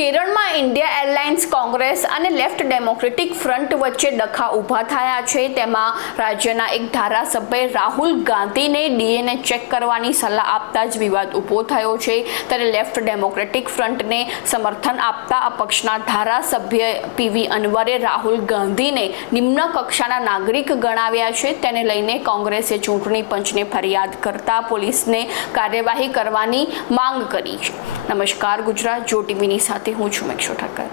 કેરળમાં India airlines Congress અને left democratic front વચ્ચે ડખા ઊભા થયા છે। તેમાં રાજ્યના એક ધારાસભ્ય રાહુલ ગાંધીને ડીએનએ ચેક કરવાની સલાહ આપતા જ વિવાદ ઊભો થયો છે। ત્યારે લેફ્ટ ડેમોક્રેટિક ફ્રન્ટને સમર્થન આપતા અપક્ષના ધારાસભ્ય પીવી અનવરે રાહુલ ગાંધીને નિમ્ન કક્ષાના નાગરિક ગણાવ્યા છે। તેને લઈને કોંગ્રેસે ચૂંટણી પંચને ફરિયાદ કરતા પોલીસને કાર્યવાહી કરવાની માંગ કરી છે। નમસ્કાર, ગુજરાત જો ટીવીની સાથે હું છું મેક્ષો ઠક્કર।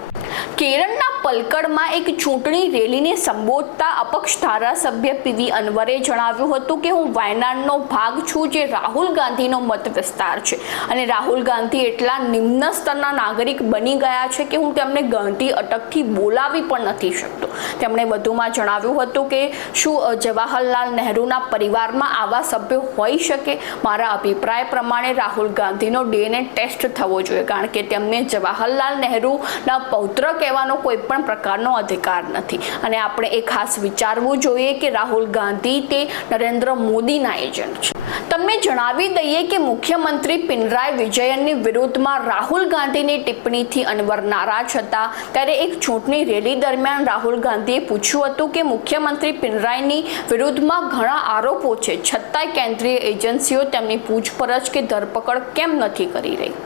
કેરળના પલક્કડમાં એક ચૂંટણી રેલીને સંબોધતા અપક્ષ ધારાસભ્ય પીવી અનવરે જણાવ્યું હતું કે હું વાયનાડનો ભાગ છું, જે રાહુલ ગાંધીનો મત વિસ્તાર છે અને રાહુલ ગાંધી એટલા નિમ્ન સ્તરના નાગરિક બની ગયા છે કે હું તેમને ગાંધી અટકથી બોલાવી પણ નથી શકતો। તેમણે વધુમાં જણાવ્યું હતું કે શું જવાહરલાલ નહેરુના પરિવારમાં આવા સભ્યો હોઈ શકે? મારા અભિપ્રાય પ્રમાણે રાહુલ ગાંધીનો ડીએનએ ટેસ્ટ થવો જોઈએ, કારણ કે તેમને જવાહરલાલ નહેરુના પૌત્ર કહેવાનો કોઈ પણ પ્રકારનો અધિકાર નથી અને આપણે એ ખાસ વિચારવું જોઈએ કે રાહુલ ગાંધી તે નરેન્દ્ર મોદીના એજન્ટ છે। તમને જણાવી દઈએ કે મુખ્યમંત્રી પિનરાઈ વિજયનની વિરુદ્ધમાં રાહુલ ગાંધીની ટિપ્પણીથી અનવર નારાજ હતા। ત્યારે એક ચૂંટણી રેલી દરમિયાન રાહુલ ગાંધીએ પૂછ્યું હતું કે મુખ્યમંત્રી પિનરાઈની વિરુદ્ધમાં ઘણા આરોપો છે, છતાંય કેન્દ્રીય એજન્સીઓ તેમની પૂછપરછ કે ધરપકડ કેમ નથી કરી રહી?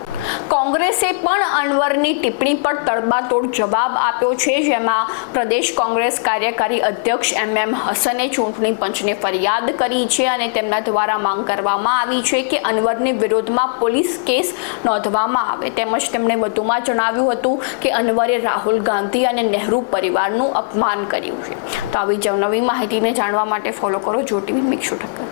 કોંગ્રેસે પણ અનવરની ટિપ્પણી પર તડબાતોડ જવાબ આપ્યો છે, જેમાં પ્રદેશ કોંગ્રેસ કાર્યકારી અધ્યક્ષ એમ હસને ચૂંટણી પંચને ફરિયાદ કરી છે અને તેમના દ્વારા માંગ કરવામાં આવી છે કે અનવરની વિરોધમાં પોલીસ કેસ નોંધવામાં આવે। તેમજ તેમણે વધુમાં જણાવ્યું હતું કે અનવરે રાહુલ ગાંધી અને નહેરુ પરિવારનું અપમાન કર્યું છે। તો આવી જ નવી માહિતીને જાણવા માટે ફોલો કરો જો ટીવી મેક્ષો ઠક્કર।